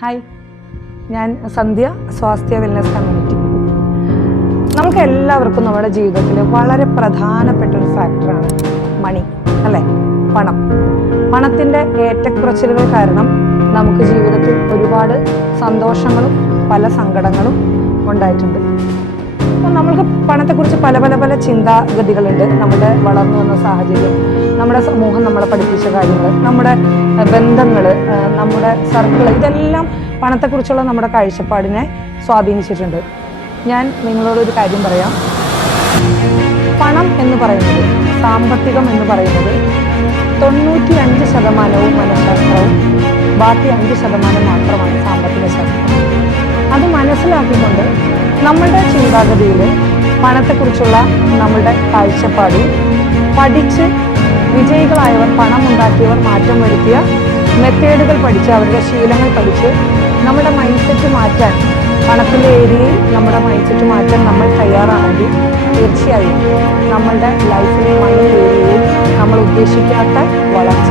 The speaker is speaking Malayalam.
ഹായ്, ഞാൻ സന്ധ്യ, സ്വാസ്ഥ്യ വെൽനസ് കമ്മ്യൂണിറ്റി. നമുക്ക് എല്ലാവർക്കും നമ്മുടെ ജീവിതത്തിൽ വളരെ പ്രധാനപ്പെട്ട ഒരു ഫാക്ടറാണ് മണി, അല്ലേ? പണത്തിൻ്റെ ഏറ്റക്കുറച്ചിലുകൾ കാരണം നമുക്ക് ജീവിതത്തിൽ ഒരുപാട് സന്തോഷങ്ങളും പല സങ്കടങ്ങളും ഉണ്ടായിട്ടുണ്ട്. അപ്പോൾ നമ്മൾക്ക് പണത്തെക്കുറിച്ച് പല ചിന്താഗതികളുണ്ട്. നമ്മുടെ വളർന്നു വന്ന സാഹചര്യം, നമ്മുടെ സമൂഹം നമ്മളെ പഠിപ്പിച്ച കാര്യങ്ങൾ, നമ്മുടെ ബന്ധങ്ങൾ, നമ്മുടെ സർക്കിൾ, ഇതെല്ലാം പണത്തെക്കുറിച്ചുള്ള നമ്മുടെ കാഴ്ചപ്പാടിനെ സ്വാധീനിച്ചിട്ടുണ്ട്. ഞാൻ നിങ്ങളോടൊരു കാര്യം പറയാം. പണം എന്ന് പറയുന്നത്, സാമ്പത്തികം എന്ന് പറയുന്നത് 95% മനഃശാസ്ത്രവും ബാക്കി 5% മാത്രമാണ് സാമ്പത്തിക ശാസ്ത്രം. അത് മനസ്സിലാക്കിക്കൊണ്ട് നമ്മളുടെ ചിന്താഗതിയിൽ പണത്തെക്കുറിച്ചുള്ള നമ്മളുടെ കാഴ്ചപ്പാടിൽ പഠിച്ച് വിജയികളായവർ, പണം ഉണ്ടാക്കിയവർ, മാറ്റം വരുത്തിയ മെത്തേഡുകൾ പഠിച്ച്, അവരുടെ ശീലങ്ങൾ പഠിച്ച് നമ്മുടെ മൈൻഡ് സെറ്റ് മാറ്റാൻ, പണത്തിൻ്റെ ഏരിയയിൽ നമ്മുടെ മൈൻഡ് സെറ്റ് മാറ്റാൻ നമ്മൾ തയ്യാറാണെങ്കിൽ തീർച്ചയായും നമ്മളുടെ ലൈഫിൽ മണി ഏരിയയിൽ നമ്മൾ ഉദ്ദേശിക്കാത്ത വളർച്ച